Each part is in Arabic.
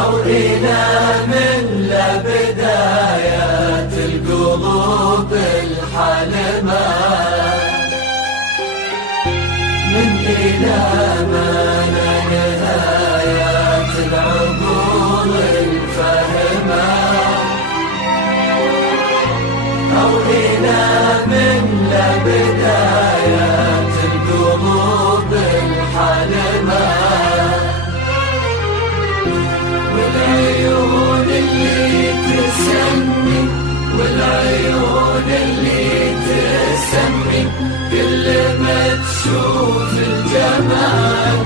أو إلى من لبدايات القلوب الحلمة، من إلى ما نهايات العقول الفهمة، أو إلى من لبدايات القلوب الحلمة، والعيون اللي تسمي، والعيون اللي تسمي كل ما تشوف الجمال.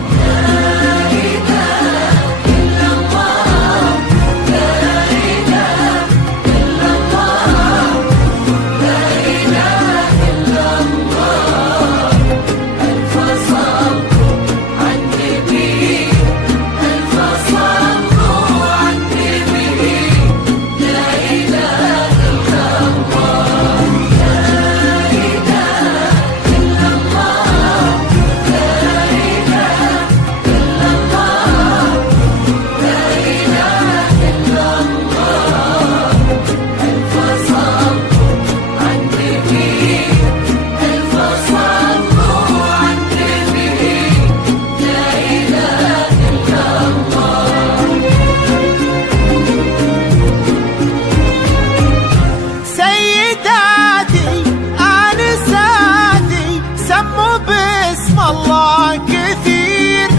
الله كثير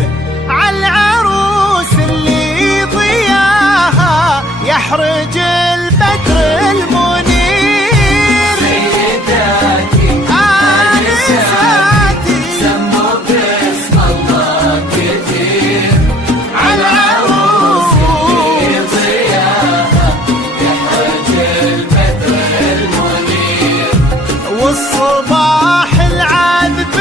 عالعروس اللي ضياها يحرج البدر المنير. سيداتي آنساتي سموا باسم الله كثير عالعروس اللي ضياها يحرج البدر المنير. والصباح العذب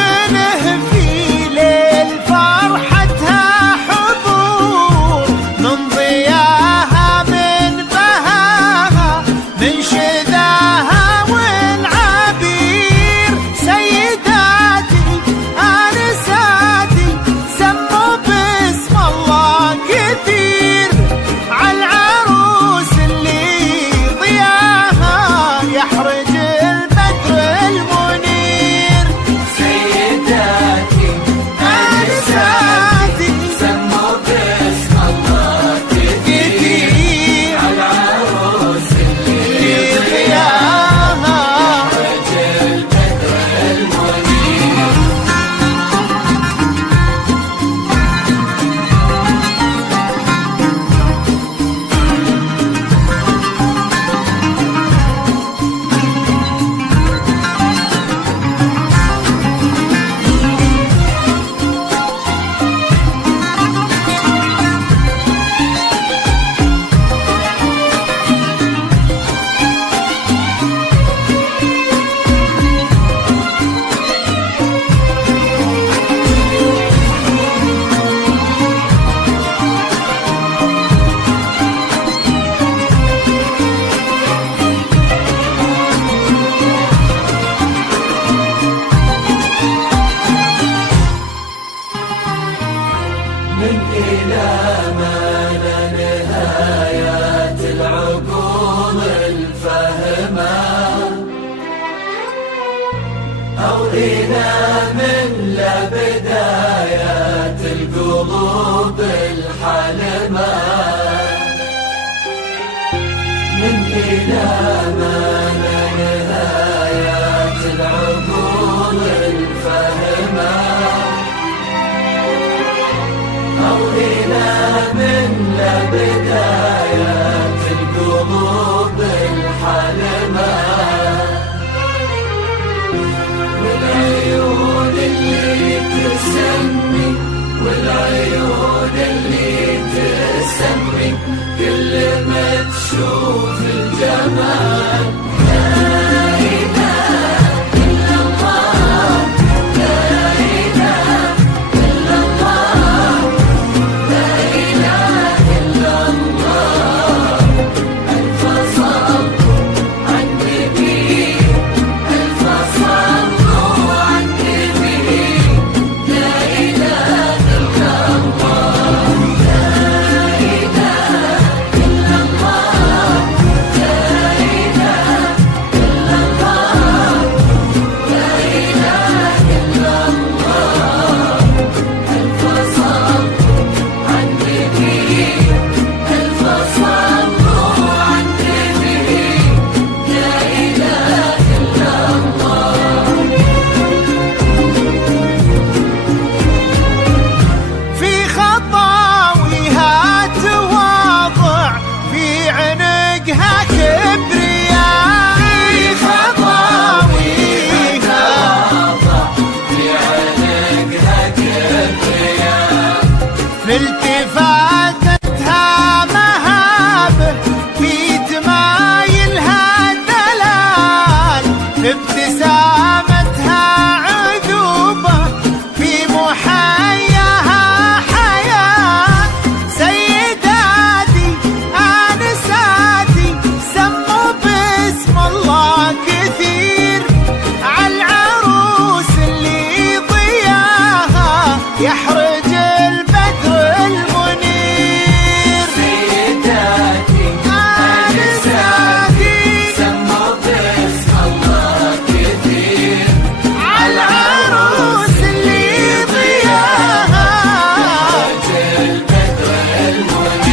من إلى ما نهايات العقول الفهمة، أو إلى من لبدايات القلوب الحلمة، من إلى ما نهايات العقول الفهمة، أو إلى من لبدايات القلوب الحلمة، والعيون اللي تسمي، والعيون اللي تسمي كل ما تشوف الجمال. يحرج البدر المنير. سيداتي أنساتي سموا باسم الله كثير عالعروس اللي ضياها يحرج البدر المنير.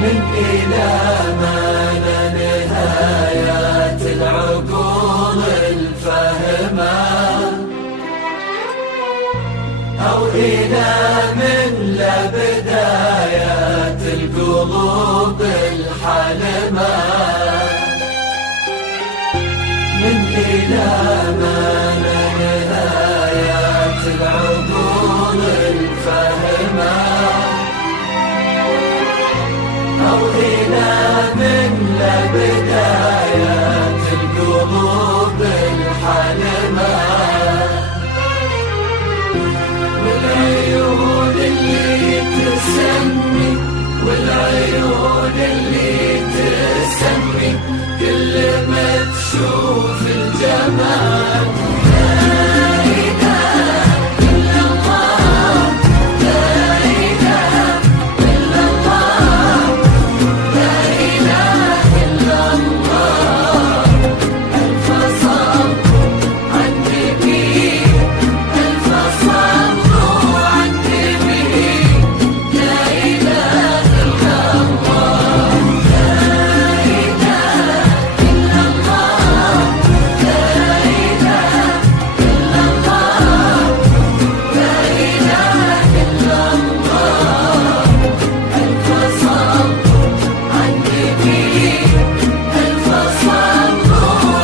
من إلى ما لا نهايات العقول الفهمة، أو إلى من لا بدايات القلوب الحلمة. من إلى ما لا نهايات العقول الفهمة، أو إلى من لا بدايات القلوب الحلمة. والعيون اللي تسمي، والعيون اللي تسمي كل ما تشوف الجمال. لا إله إلا الله، لا إله إلا الله، لا إله إلا الله. ألف صلاة على النبي، ألف صلاة على النبي. لا إله إلا الله، لا إله إلا الله، لا إله إلا الله، لا إله إلا الله. ألف صلاة على النبي، ألف صلاة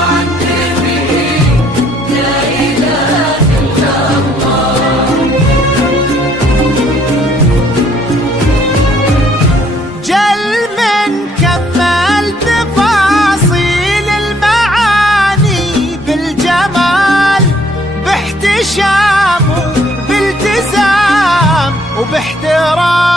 على النبي. لا إله إلا الله. جل من كمل تفاصيل المعاني بالجمال، باحتشام وبالتزام وباحترام.